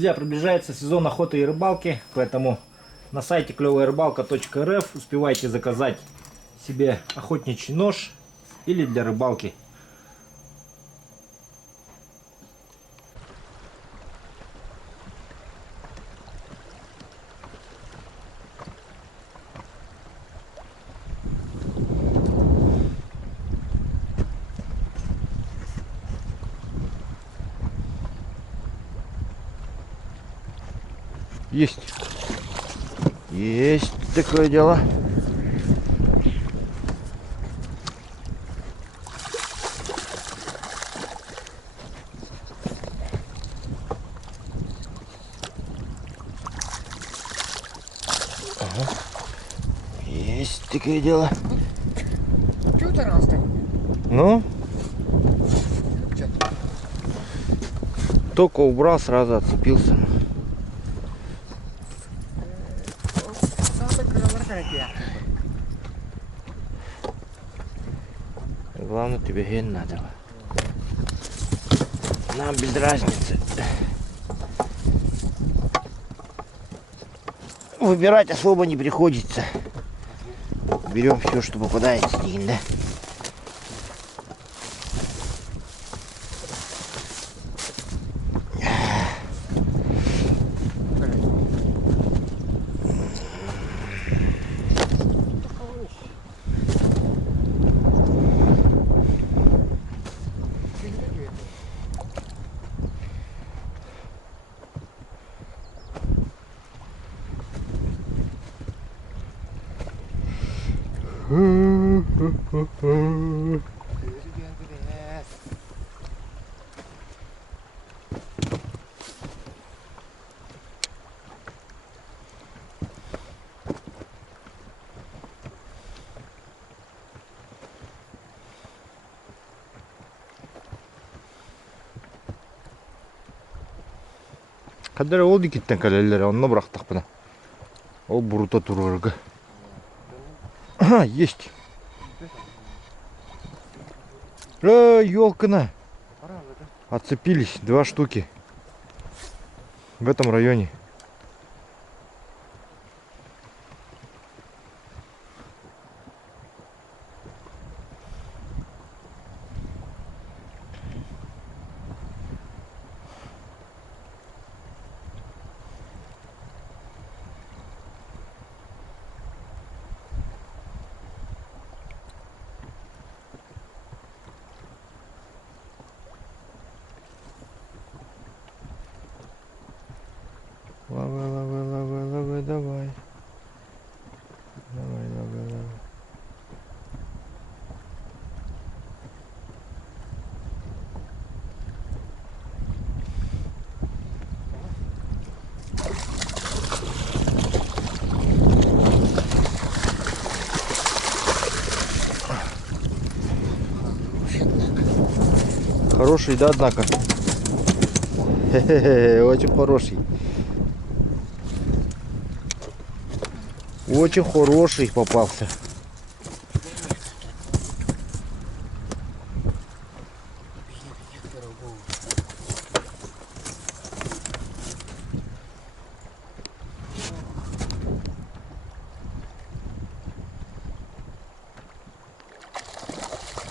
Друзья, приближается сезон охоты и рыбалки, поэтому на сайте клевоярыбалка.рф успевайте заказать себе охотничий нож или для рыбалки. Есть такое дело. Ага. Есть такое дело. Чего ты раз так? Ну? Только убрал, сразу отцепился. Главное, тебе ген надо. Нам без разницы. Выбирать особо не приходится. Берем все, что попадается, Дин, да? Кадер ол дикеттен калелер, онно брахтак бына. Ол бурута турарга. Есть. Ёлкина. Отцепились 2 штуки. В этом районе. Лавай, давай. Давай. Хороший, да, однако? Хе-хе-хе, очень хороший. Очень хороший попался.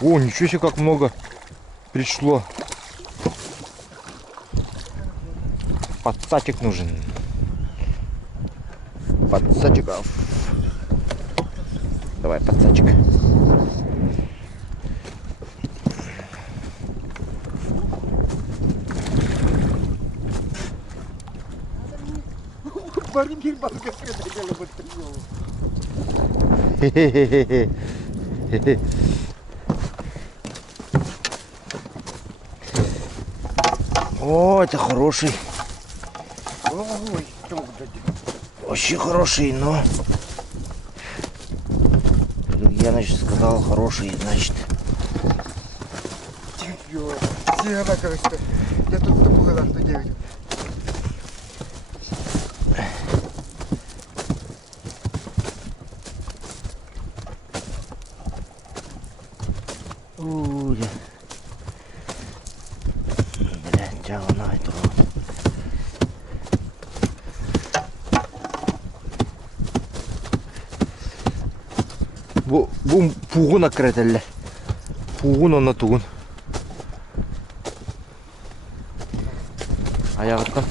О, ничего себе, как много пришло. Подсачек нужен. Подсачеков. Давай, подсачек. О, это хороший. Вообще хороший, но я, значит, сказал хороший, значит. Я тут допугала 109. Блядь, тяга на эту. Бум пугуна кретелле. Пугуна на тугун. Аягытка.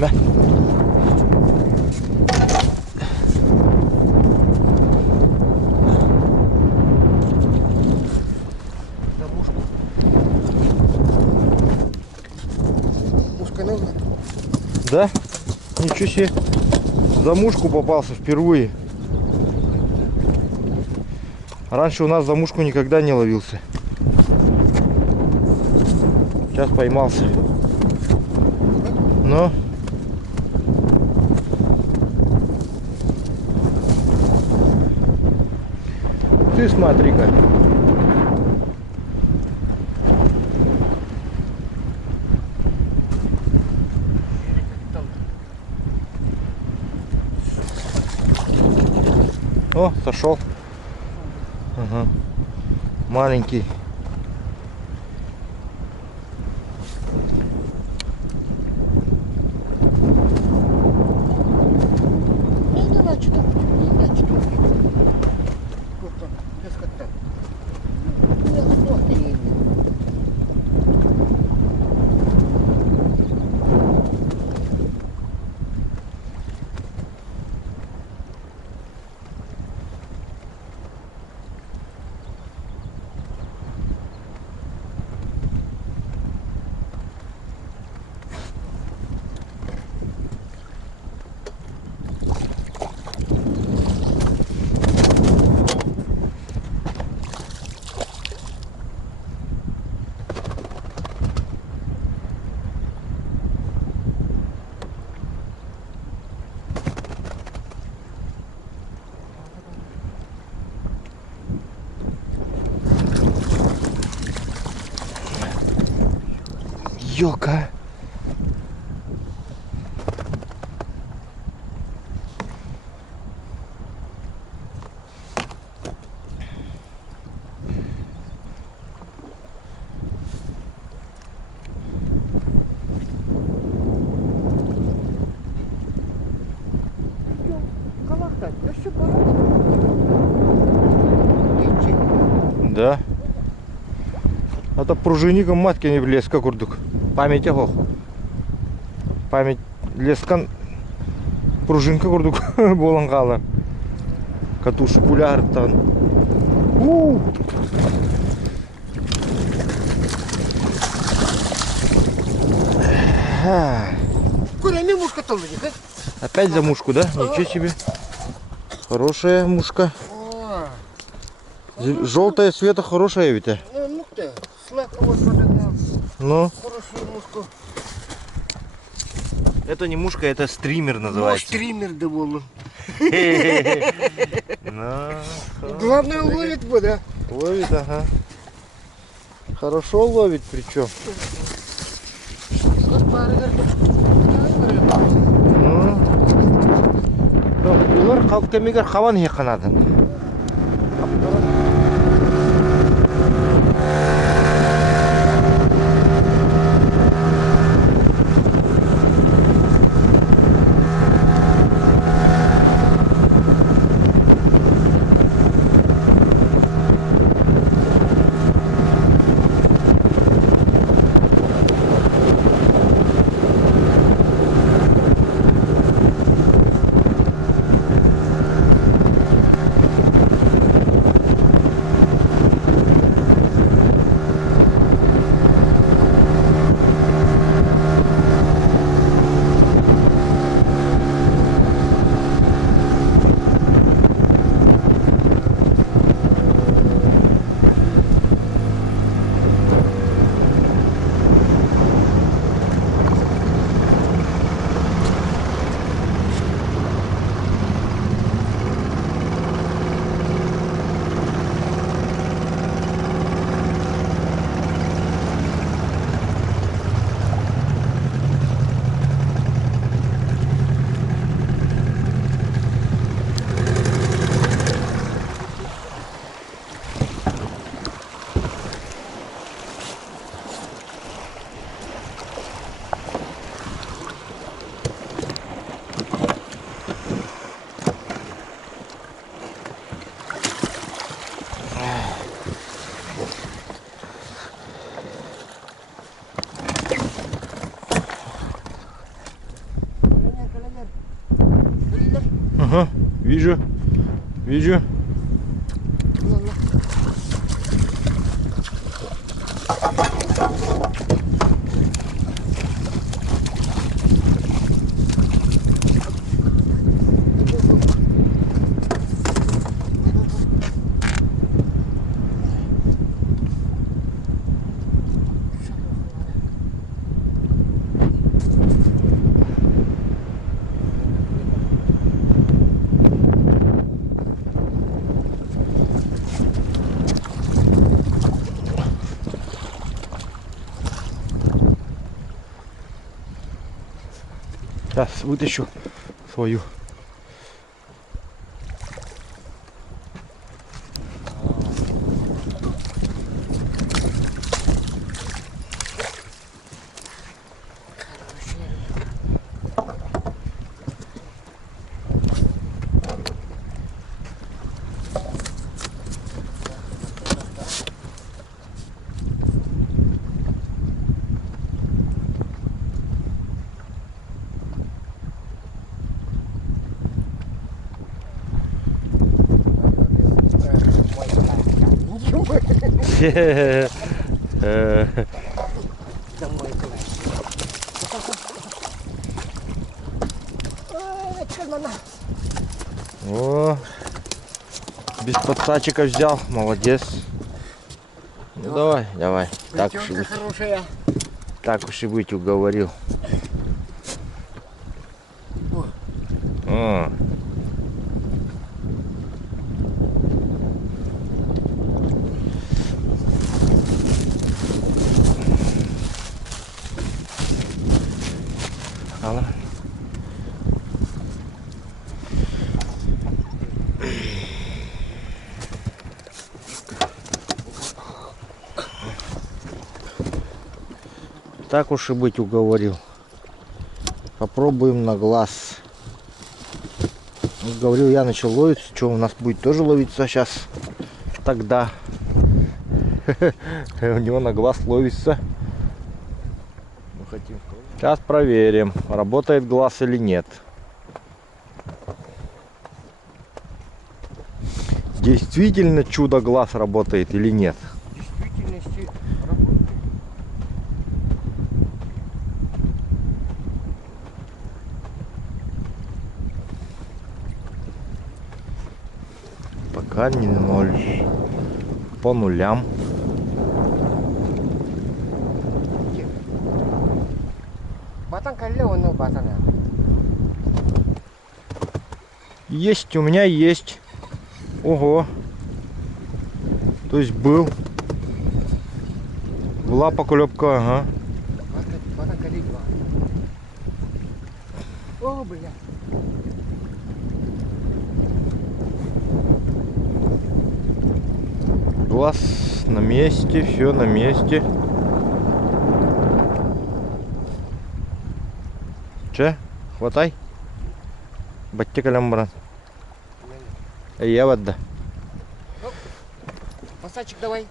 Мә. Мушка нужна? Да? Ничего себе. За мушку попался впервые. Раньше у нас за мушку никогда не ловился. Сейчас поймался. Но ты смотри-ка. О, сошел. Ага. Маленький. Не на что. Не на что. Вот так. Без кота. Не смотри. Йока. Калахтать. Да что пора? Да. Это пружинником матки не влез, как урдук. Память ого. Память лескан пружинка курдук боланғалы. Катушек уляртан. Коля, не мушка тоже, а? Опять за мушку, да? Ничего себе. Хорошая мушка. Желтая цвета хорошая ведь. Ну ты, слабо вот подогнал. Ну. Хорошую мушку. Это не мушка, это стример Ну, называется. стример доволен. Ну, Главное ловит вода. ловит, ага. Хорошо ловит причем. Ну, улар кемегер хаван хеканатын. Вижу. Ну, ну. Сейчас вытащу свою. Домой класть. Что надо? О, без подсачика взял, молодец. Ну давай, давай. Так уж, и Плетенка быть, хорошая. так уж и быть, уговорил. О. Ладно. Так уж и быть, уговорил. Попробуем на глаз. Говорил, я начал ловиться. Что у нас будет тоже ловиться сейчас? Тогда. У него на глаз ловится. Мы хотим. Сейчас проверим, работает глаз или нет. Действительно чудо глаз работает или нет? В действительности работает. Пока не ноль. По нулям. Батан калево, но батана. Есть, у меня есть. Ого. То есть был. Была поклепка, ага. Батан калево. О, бля. Глаз на месте, все на месте. Че? Хватай. Батти калям, брат. Я вода. Масачик давай.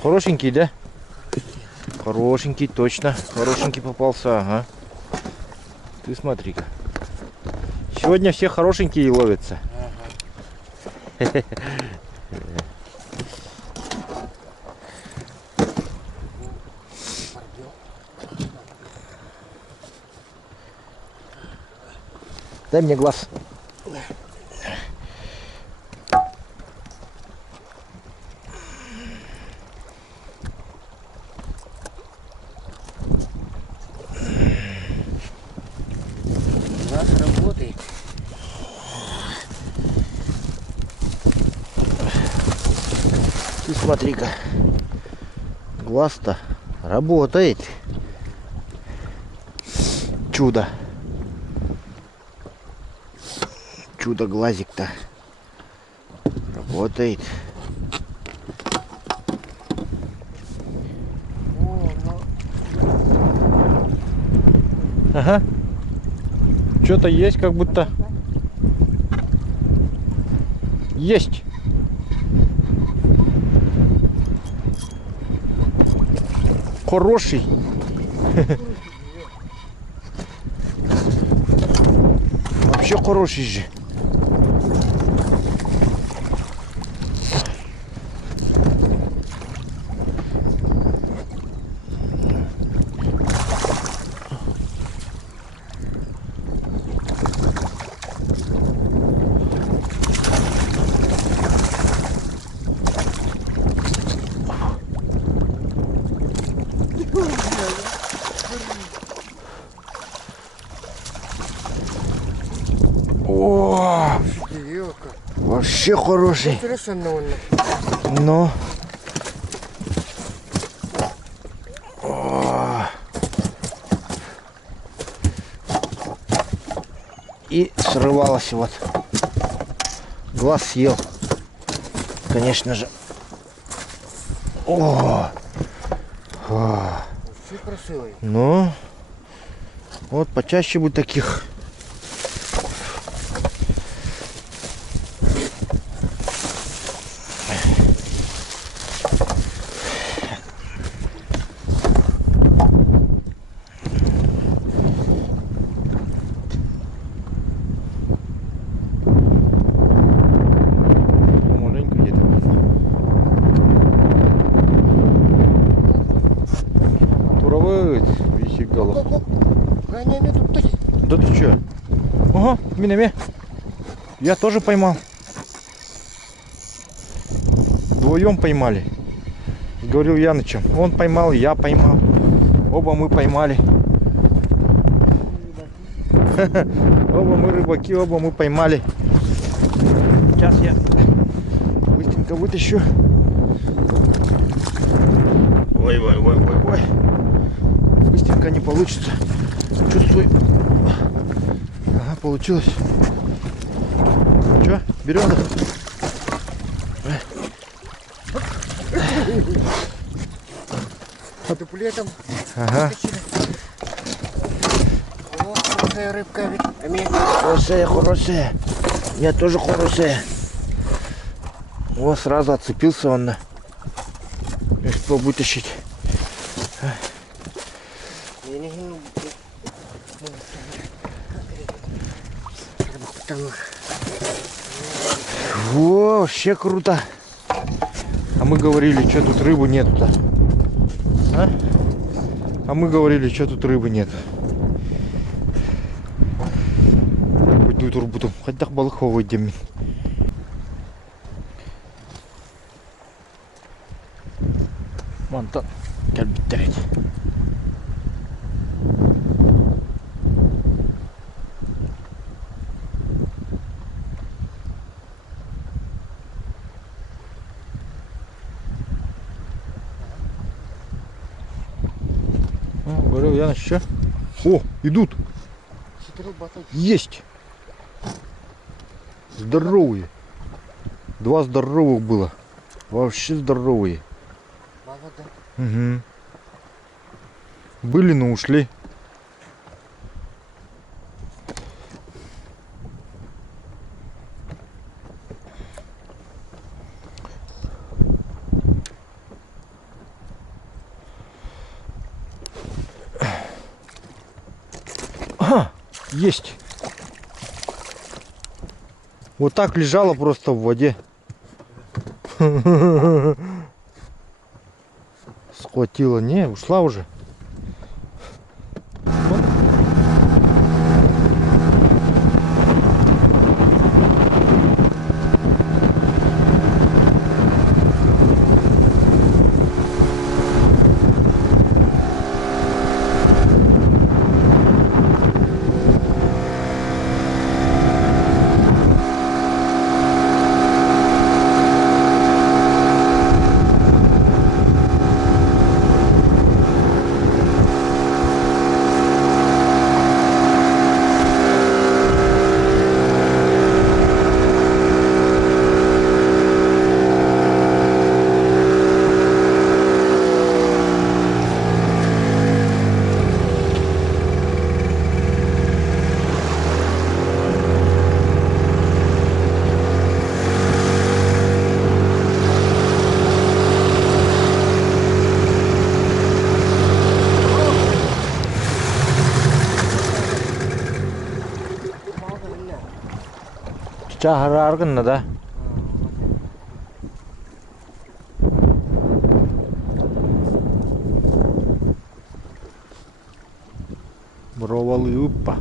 Хорошенький, да? Хорошенький, точно. Хорошенький попался, ага. Ты смотри-ка. Сегодня все хорошенькие ловятся. Дай мне глаз. Глаз работает. Ты смотри-ка. Глаз-то работает. Чудо. Чудо-глазик-то работает. О, ну, Ага. Что-то есть как будто. Есть. Хороший. Вообще хороший же. О, Девка. вообще хороший. Интересно он. Но. О. И срывалась вот. Глаз съел. Конечно же. О. Все красивый. Ну. Вот почаще бы таких. Помаленьку едет. Туровый, висит голов. Гонями тут таки. Да ты чё? Ага, минами. Я тоже поймал. Вдвоем поймали. Говорил Янычем. Он поймал, я поймал. Оба мы поймали. Оба мы рыбаки, оба мы поймали. Сейчас я быстренько вытащу. Ой. Быстренько не получится. Чувствую. Ага, получилось. Че, берем? Дуплетом. Ага. О, хорошая рыбка ведь. Хорошая. Я тоже хорошая. О, сразу отцепился он. Я успел вытащить. Во, вообще круто. А мы говорили, что тут рыбы нет-то. А мы говорили, что тут рыбы нет. Ой, турбутум. Хотя балыховый демин. Мантан. Кальбиттерет. Говорю, я еще. О, идут. Есть. Здоровые. Два здоровых было. Вообще здоровые. Угу. Были, но ушли. Ага, есть. Вот так лежала просто в воде. Схватила. Не, ушла уже. Чагараргын, да? Бровалы уппа.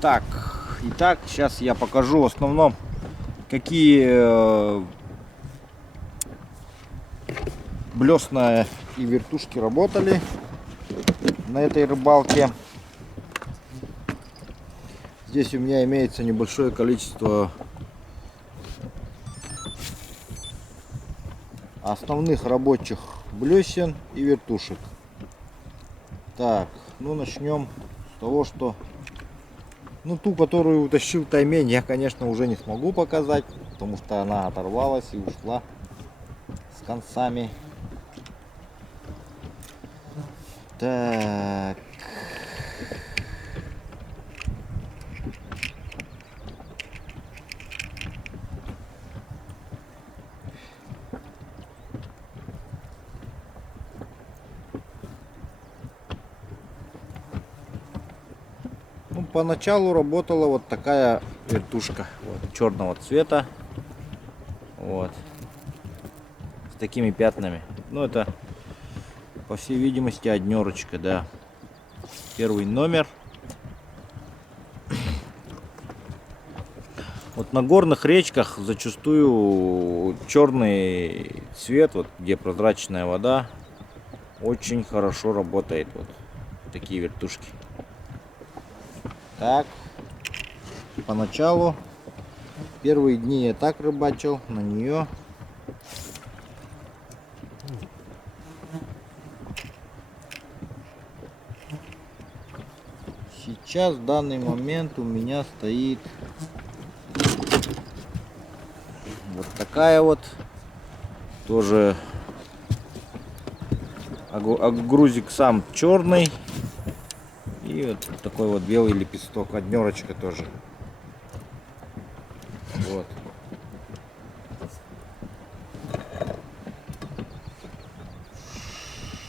Так, итак, сейчас я покажу в основном, какие блесна и вертушки работали на этой рыбалке. Здесь у меня имеется небольшое количество основных рабочих блесен и вертушек. Так, ну начнем с того, что ту, которую утащил таймень, я, конечно, уже не смогу показать, потому что она оторвалась и ушла с концами. Так. Поначалу работала вот такая вертушка, вот, черного цвета, вот, с такими пятнами. Ну, это, по всей видимости, однерочка, да. Первый номер. Вот на горных речках зачастую черный цвет, вот где прозрачная вода, очень хорошо работает. Вот такие вертушки. Так, поначалу первые дни я так рыбачил на нее. Сейчас в данный момент у меня стоит вот такая вот, тоже грузик сам черный. И вот такой вот белый лепесток, однерочка тоже. Вот.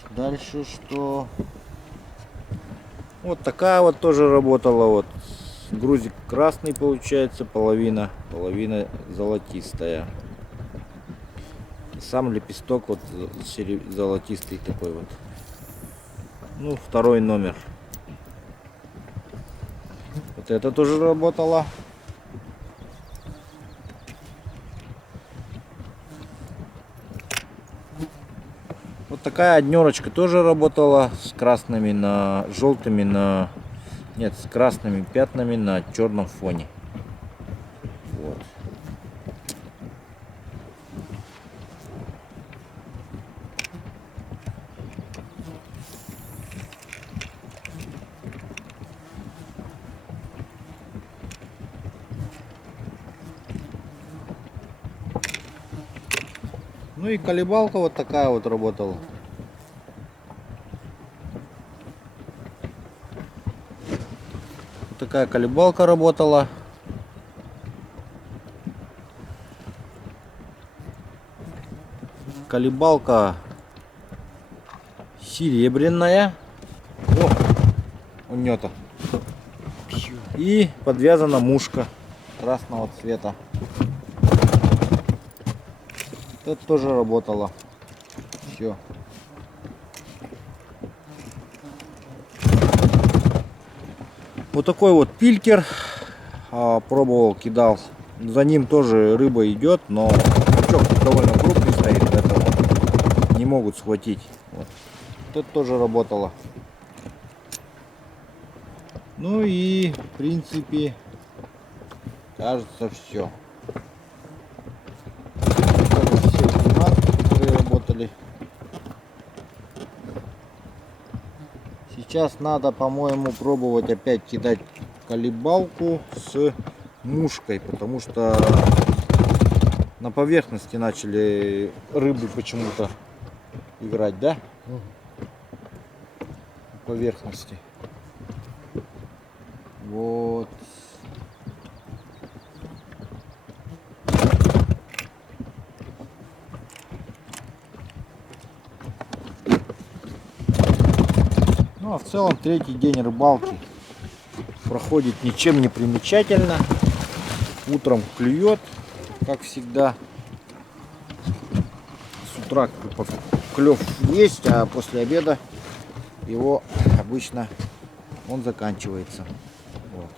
Дальше что? Вот такая вот тоже работала. Вот грузик красный получается, половина золотистая. И сам лепесток вот золотистый такой вот. Ну, второй номер. Вот это тоже работало. Вот такая однерочка тоже работала с красными на желтыми на нет, с красными пятнами на черном фоне. Вот. Ну и колебалка вот такая вот работала. Вот такая колебалка работала. Колебалка серебряная. О, у нее-то. И подвязана мушка красного цвета. Это тоже работало. Все. Вот такой вот пилькер. Пробовал, кидал. За ним тоже рыба идет, но крючок довольно крупный стоит, поэтому не могут схватить. Вот. Это тоже работало. Ну и в принципе, кажется, все. Работали. Сейчас надо, по-моему, пробовать опять кидать колебалку с мушкой, потому что на поверхности начали рыбы почему-то играть, да? На поверхности. Вот. Ну а в целом третий день рыбалки проходит ничем не примечательно. Утром клюет, как всегда. С утра клев есть, а после обеда его обычно он заканчивается. Вот.